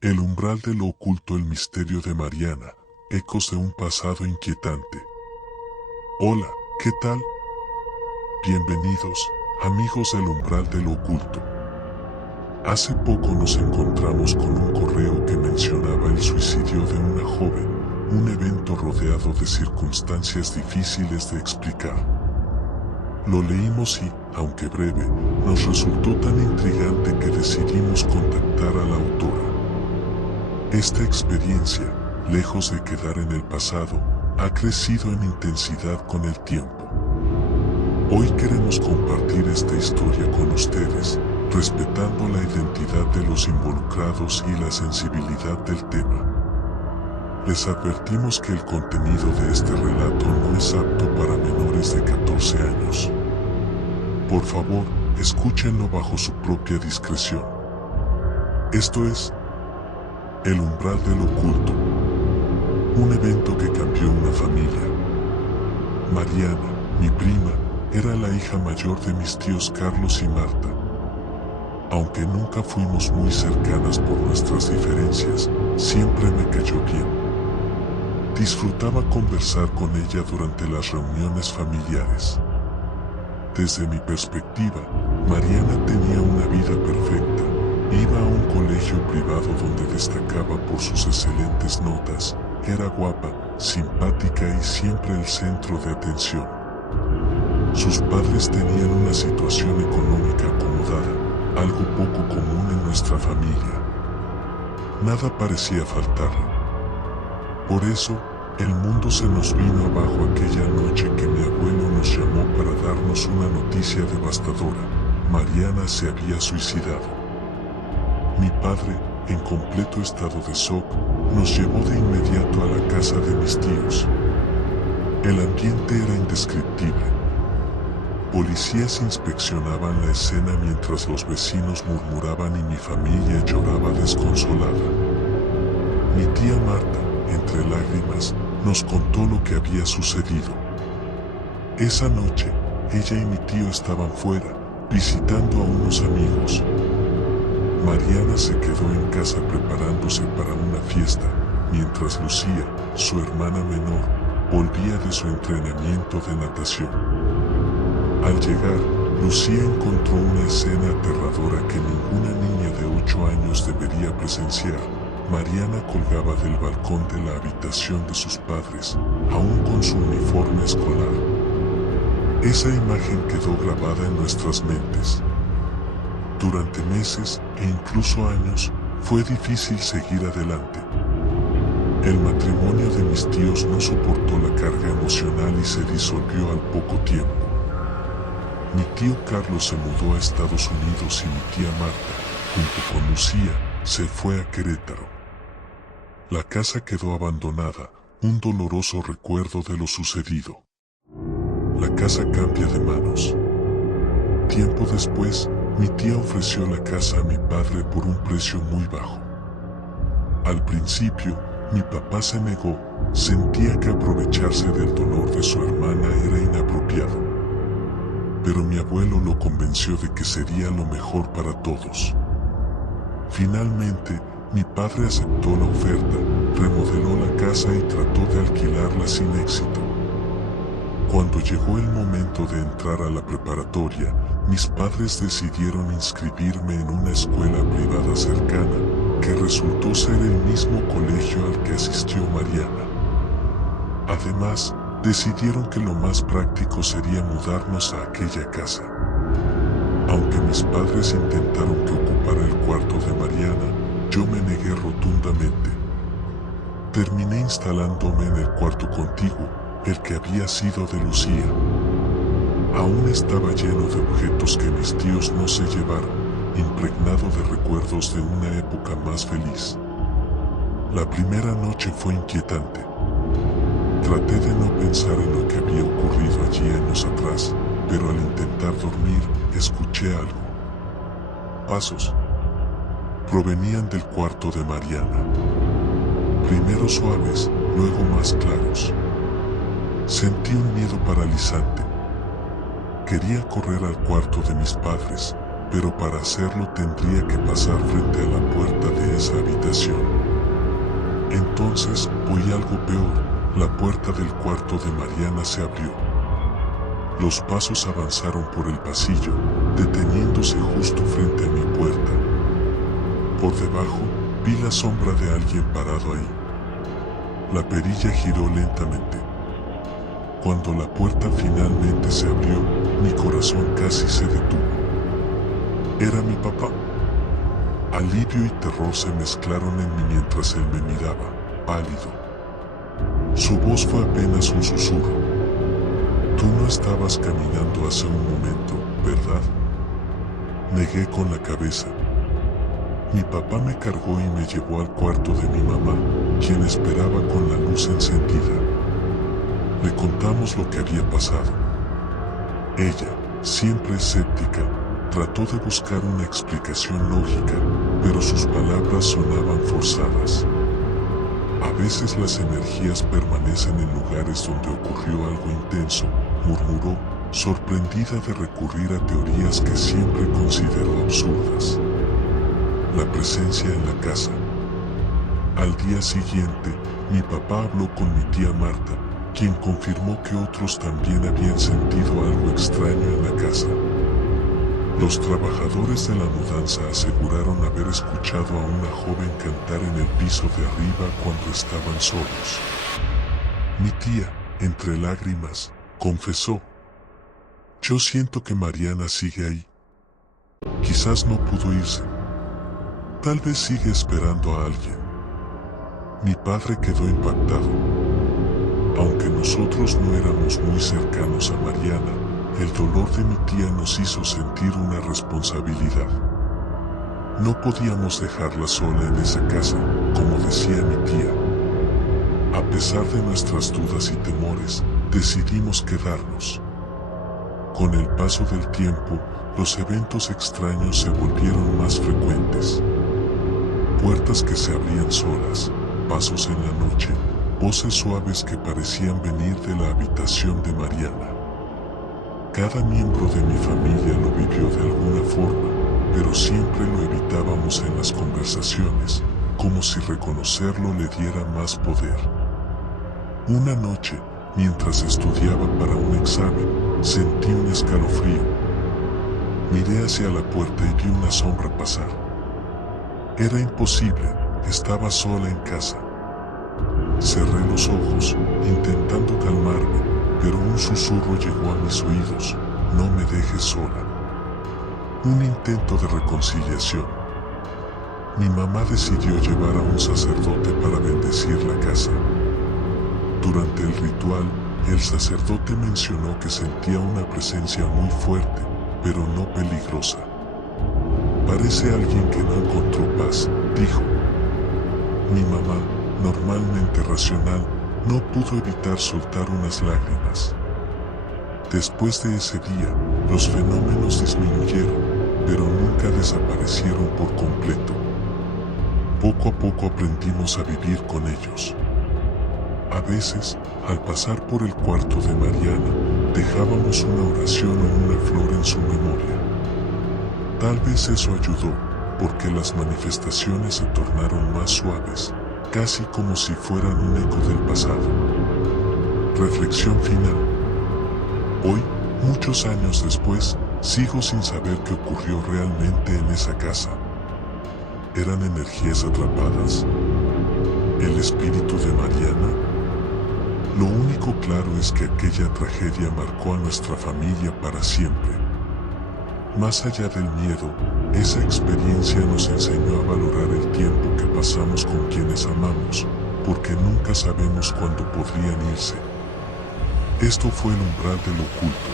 El umbral de lo oculto, el misterio de Mariana, ecos de un pasado inquietante. Hola, ¿qué tal? Bienvenidos, amigos del umbral de lo oculto. Hace poco nos encontramos con un correo que mencionaba el suicidio de una joven, un evento rodeado de circunstancias difíciles de explicar. Lo leímos y, aunque breve, nos resultó tan intrigante que decidimos contactar a la autora. Esta experiencia, lejos de quedar en el pasado, ha crecido en intensidad con el tiempo. Hoy queremos compartir esta historia con ustedes, respetando la identidad de los involucrados y la sensibilidad del tema. Les advertimos que el contenido de este relato no es apto para menores de 14 años. Por favor, escúchenlo bajo su propia discreción. Esto es El umbral del oculto. Un evento que cambió una familia. Mariana, mi prima, era la hija mayor de mis tíos Carlos y Marta. Aunque nunca fuimos muy cercanas por nuestras diferencias, siempre me cayó bien. Disfrutaba conversar con ella durante las reuniones familiares. Desde mi perspectiva, Mariana tenía una vida perfecta. Iba a un colegio privado donde destacaba por sus excelentes notas, era guapa, simpática y siempre el centro de atención. Sus padres tenían una situación económica acomodada, algo poco común en nuestra familia. Nada parecía faltarle. Por eso, el mundo se nos vino abajo aquella noche que mi abuelo nos llamó para darnos una noticia devastadora. Mariana se había suicidado. Mi padre, en completo estado de shock, nos llevó de inmediato a la casa de mis tíos. El ambiente era indescriptible. Policías inspeccionaban la escena mientras los vecinos murmuraban y mi familia lloraba desconsolada. Mi tía Marta, entre lágrimas, nos contó lo que había sucedido. Esa noche, ella y mi tío estaban fuera, visitando a unos amigos. Mariana se quedó en casa preparándose para una fiesta, mientras Lucía, su hermana menor, volvía de su entrenamiento de natación. Al llegar, Lucía encontró una escena aterradora que ninguna niña de 8 años debería presenciar. Mariana colgaba del balcón de la habitación de sus padres, aún con su uniforme escolar. Esa imagen quedó grabada en nuestras mentes. Durante meses, e incluso años, fue difícil seguir adelante. El matrimonio de mis tíos no soportó la carga emocional y se disolvió al poco tiempo. Mi tío Carlos se mudó a Estados Unidos y mi tía Marta, junto con Lucía, se fue a Querétaro. La casa quedó abandonada, un doloroso recuerdo de lo sucedido. La casa cambia de manos. Tiempo después, mi tía ofreció la casa a mi padre por un precio muy bajo. Al principio, mi papá se negó, sentía que aprovecharse del dolor de su hermana era inapropiado. Pero mi abuelo lo convenció de que sería lo mejor para todos. Finalmente, mi padre aceptó la oferta, remodeló la casa y trató de alquilarla sin éxito. Cuando llegó el momento de entrar a la preparatoria, mis padres decidieron inscribirme en una escuela privada cercana, que resultó ser el mismo colegio al que asistió Mariana. Además, decidieron que lo más práctico sería mudarnos a aquella casa. Aunque mis padres intentaron que ocupara el cuarto de Mariana, yo me negué rotundamente. Terminé instalándome en el cuarto contiguo, el que había sido de Lucía. Aún estaba lleno de objetos que mis tíos no se llevaron, impregnado de recuerdos de una época más feliz. La primera noche fue inquietante. Traté de no pensar en lo que había ocurrido allí años atrás, pero al intentar dormir, escuché algo. Pasos. Provenían del cuarto de Mariana. Primero suaves, luego más claros. Sentí un miedo paralizante. Quería correr al cuarto de mis padres, pero para hacerlo tendría que pasar frente a la puerta de esa habitación. Entonces oí algo peor, la puerta del cuarto de Mariana se abrió. Los pasos avanzaron por el pasillo, deteniéndose justo frente a mi puerta. Por debajo, vi la sombra de alguien parado ahí. La perilla giró lentamente. Cuando la puerta finalmente se abrió, mi corazón casi se detuvo. Era mi papá. Alivio y terror se mezclaron en mí mientras él me miraba, pálido. Su voz fue apenas un susurro. Tú no estabas caminando hace un momento, ¿verdad? Negué con la cabeza. Mi papá me cargó y me llevó al cuarto de mi mamá, quien esperaba con la luz encendida. Le contamos lo que había pasado. Ella, siempre escéptica, trató de buscar una explicación lógica, pero sus palabras sonaban forzadas. A veces las energías permanecen en lugares donde ocurrió algo intenso, murmuró, sorprendida de recurrir a teorías que siempre consideró absurdas. La presencia en la casa. Al día siguiente, mi papá habló con mi tía Marta, quien confirmó que otros también habían sentido algo extraño en la casa. Los trabajadores de la mudanza aseguraron haber escuchado a una joven cantar en el piso de arriba cuando estaban solos. Mi tía, entre lágrimas, confesó: yo siento que Mariana sigue ahí. Quizás no pudo irse. Tal vez sigue esperando a alguien. Mi padre quedó impactado. Aunque nosotros no éramos muy cercanos a Mariana, el dolor de mi tía nos hizo sentir una responsabilidad. No podíamos dejarla sola en esa casa, como decía mi tía. A pesar de nuestras dudas y temores, decidimos quedarnos. Con el paso del tiempo, los eventos extraños se volvieron más frecuentes. Puertas que se abrían solas, pasos en la noche, voces suaves que parecían venir de la habitación de Mariana. Cada miembro de mi familia lo vivió de alguna forma, pero siempre lo evitábamos en las conversaciones, como si reconocerlo le diera más poder. Una noche, mientras estudiaba para un examen, sentí un escalofrío. Miré hacia la puerta y vi una sombra pasar. Era imposible, estaba sola en casa. Cerré los ojos, intentando calmarme, pero un susurro llegó a mis oídos: no me dejes sola. Un intento de reconciliación. Mi mamá decidió llevar a un sacerdote para bendecir la casa. Durante el ritual, el sacerdote mencionó que sentía una presencia muy fuerte, pero no peligrosa. Parece alguien que no encontró paz, dijo. Mi mamá, normalmente racional, no pudo evitar soltar unas lágrimas. Después de ese día, los fenómenos disminuyeron, pero nunca desaparecieron por completo. Poco a poco aprendimos a vivir con ellos. A veces, al pasar por el cuarto de Mariana, dejábamos una oración o una flor en su memoria. Tal vez eso ayudó, porque las manifestaciones se tornaron más suaves, casi como si fueran un eco del pasado. Reflexión final. Hoy, muchos años después, sigo sin saber qué ocurrió realmente en esa casa. ¿Eran energías atrapadas? ¿El espíritu de Mariana? Lo único claro es que aquella tragedia marcó a nuestra familia para siempre. Más allá del miedo, esa experiencia nos enseñó a valorar el tiempo que pasamos con quienes amamos, porque nunca sabemos cuándo podrían irse. Esto fue el umbral del oculto.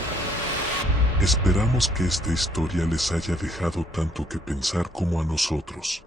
Esperamos que esta historia les haya dejado tanto que pensar como a nosotros.